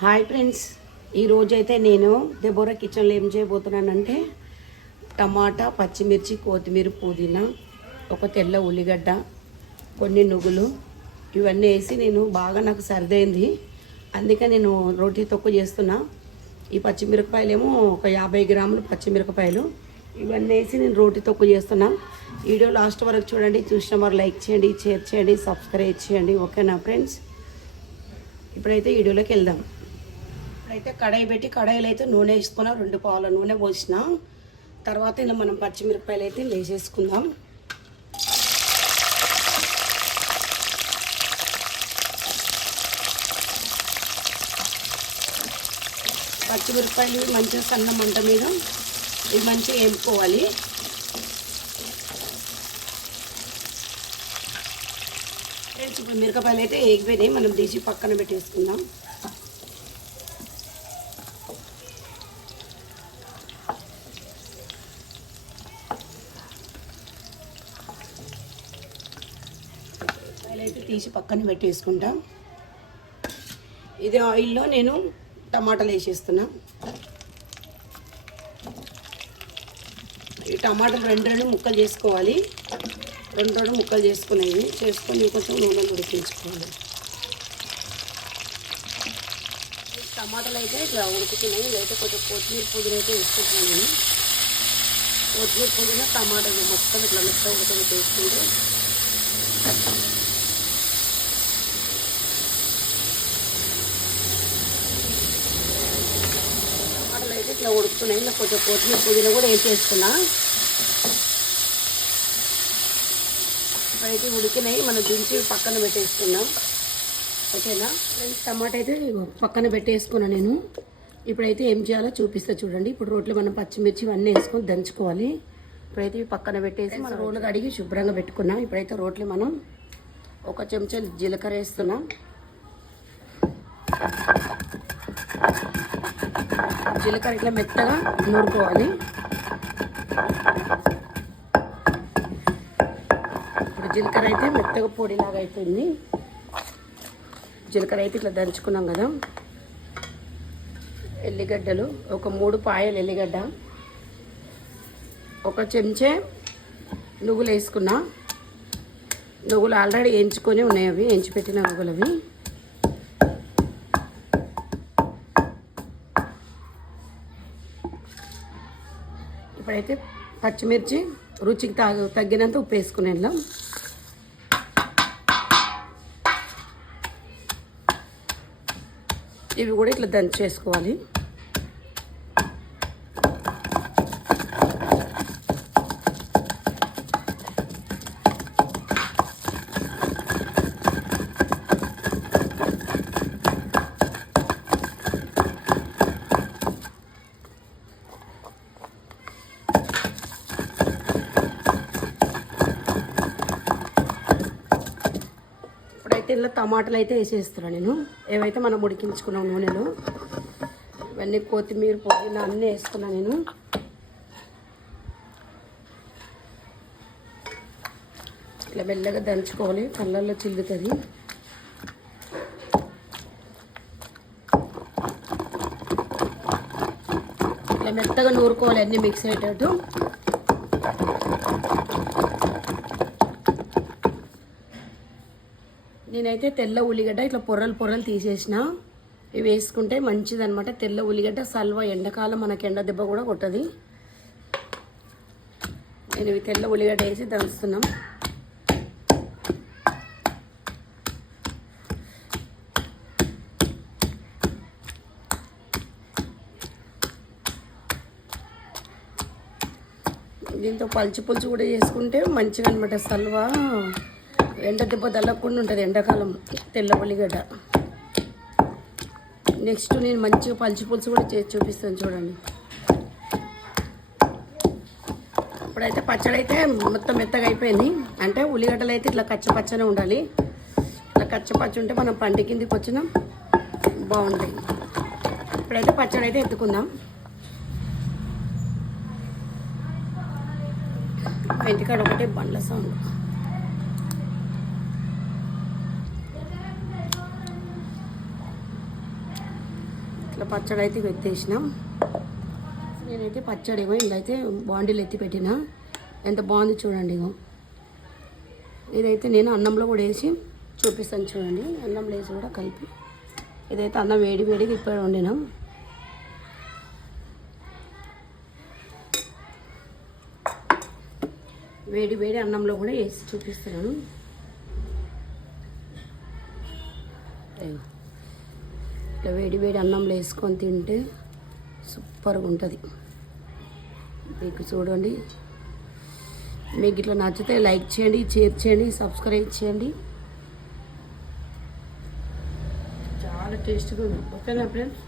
Hi friends, ఈరోజైతే నేను Deborah కిచెన్లో ఏం చేయబోతున్నానంటే టమాటా, పచ్చిమిర్చి, కొత్తిమీర, పుదీనా, ఒక తెల్ల ఉల్లిగడ్డ, కొన్ని నువ్వులు ఇవన్నీ వేసి నేను బాగా నాకు సర్దైంది. అందుకే నేను రోటీ తొక్కు చేస్తున్నా. ఈ పచ్చిమిరపకాయలు ఏమో ఒక 50 గ్రాములు పచ్చిమిరపకాయలు ఇవన్నీ వేసి నేను రోటీ తొక్కు చేస్తున్నా. వీడియో లాస్ట్ వరకు చూడండి. చూసిన వారు లైక్ చేయండి, షేర్ చేయండి, సబ్స్క్రైబ్ చేయండి. ఓకేనా ఫ్రెండ్స్? ఇప్పుడైతే వీడియోలోకి వెళ్దాం. ఇప్పుడైతే కడాయి పెట్టి కడాయిలో అయితే నూనె వేసుకున్నా. 2 పావుల నూనె పోసిన తర్వాత ఇలా మనం పచ్చిమిరపకాయలు అయితే వేసేసుకుందాం. పచ్చిమిరపకాయలు మంచిగా సన్న మంట మీద ఇవి మంచిగా వేపుకోవాలి. ఇప్పుడు మిరపకాయలు అయితే వేగిపోయినాయి. మనం తీసి పక్కన పెట్టేసుకుందాం. అయితే తీసి పక్కన పెట్టేసుకుంటాం. ఇది ఆయిల్లో నేను టమాటాలు వేసేస్తున్నా. ఈ టమాటాలు రెండు ముక్కలు చేసుకోవాలి. రెండు ముక్కలు చేసుకునేవి చేసుకొని కొంచెం నూనె ఉడికించుకోవాలి. టమాటాలు అయితే ఇట్లా ఉడుకుతున్నాయి. అయితే కొంచెం కొత్తిమీర పుదీనా అయితే వేసుకుంటున్నాను నేను. కొత్తిమీర పుదీనా టమాటాలు మొత్తం ఇట్లా మెత్తగా ఉడకబెట్టేసుకుంటే ఇట్లా ఉడుకుతున్నాయి. ఇలా కొంచెం కొత్తిమీర పుదీనా కూడా వేసేసుకున్నా. ఇప్పుడైతే ఉడికినాయి. మనం దించి పక్కన పెట్టేసుకున్నాం. ఓకేనా ఫ్రెండ్స్? టమాటా అయితే పక్కన పెట్టేసుకున్నా నేను. ఇప్పుడైతే ఏం చేయాలో చూపిస్తా చూడండి. ఇప్పుడు రోట్లో మనం పచ్చిమిర్చి ఇవన్నీ వేసుకొని దంచుకోవాలి. ఇప్పుడైతే పక్కన పెట్టేసి మనం రోడ్లు కడిగి శుభ్రంగా పెట్టుకున్నాం. ఇప్పుడైతే రోట్లో మనం 1 చెంచా జీలకర్ర వేస్తున్నాం. జీలకర్ర ఇట్లా మెత్తగా నూరుకోవాలి. ఇప్పుడు జీలకర్ర అయితే మెత్తగా పొడిలాగా అయిపోయింది. జీలకర్ర అయితే ఇట్లా దంచుకున్నాం కదా. ఎల్లిగడ్డలు ఒక 3 పాయలు ఎల్లిగడ్డ, 1 చెంచా నువ్వులు వేసుకున్నా. నువ్వులు ఆల్రెడీ వేయించుకొని ఉన్నాయి. అవి వేయించిపెట్టిన నువ్వులు అవి. ఇప్పుడైతే పచ్చిమిర్చి రుచికి తగ్గినంత ఉప్పు వేసుకుని వెళ్దాం. ఇవి కూడా ఇట్లా దంచి వేసుకోవాలి. ఇలా టమాటాలు అయితే వేసేస్తున్నాను నేను. ఏవైతే మనం ఉడికించుకున్నాం నూనెలో ఇవన్నీ కొత్తిమీర పుదీనా అన్నీ వేసుకున్నాను నేను. ఇట్లా మెల్లగా దంచుకోవాలి. కళ్ళల్లో చిల్లుతుంది. ఇట్లా మెత్తగా నూరుకోవాలి అన్నీ మిక్స్ అయ్యేటట్టు. నేనైతే తెల్ల ఉల్లిగడ్డ ఇట్లా పొర్రలు తీసేసిన. ఇవి వేసుకుంటే మంచిదన్నమాట. తెల్ల ఉల్లిగడ్డ సల్వా, ఎండాకాలం మనకి ఎండ దెబ్బ కూడా కొట్టది. నేను ఇవి తెల్ల ఉల్లిగడ్డ వేసి దంచుతున్నాం. దీంతో పులుసు కూడా చేసుకుంటే మంచిగా అనమాట. సల్వా ఎండ దెబ్బ తగ్గకుండా ఉంటుంది ఎండాకాలం. తెల్ల ఉల్లిగడ్డ. నెక్స్ట్ నేను మంచిగా పులుసు కూడా చేసి చూపిస్తాను చూడండి. ఇప్పుడైతే పచ్చడి అయితే మొత్తం మెత్తగా అయిపోయింది. అంటే ఉల్లిగడ్డలు అయితే ఇట్లా కచ్చపచ్చనే ఉండాలి. ఇట్లా కచ్చపచ్చ ఉంటే మనం పంట కిందికి వచ్చినా బాగుంటాయి. ఇప్పుడైతే పచ్చడి అయితే ఎత్తుకుందాం. మా ఇంటికాడ ఒకటే బండ్ల సౌండ్. ఇట్లా పచ్చడి అయితే ఎత్తేసినాం. నేనైతే పచ్చడి ఇగో ఇలా అయితే బాండీలు ఎత్తి పెట్టిన. ఎంత బాగుంది చూడండి. ఇగో ఇదైతే నేను అన్నంలో కూడా వేసి చూపిస్తాను చూడండి. అన్నంలో వేసి కూడా కలిపి ఇదైతే అన్నం వేడి వేడిగా ఇప్పుడు వండినాం. వేడి వేడి అన్నంలో కూడా వేసి చూపిస్తున్నాను. ఇట్లా వేడి వేడి అన్నంలో వేసుకొని తింటే సూపర్గా ఉంటుంది. మీకు చూడండి, మీకు ఇట్లా నచ్చితే లైక్ చేయండి, షేర్ చేయండి, సబ్స్క్రైబ్ చేయండి. చాలా టేస్ట్గా ఉంది. ఓకేనా ఫ్రెండ్స్?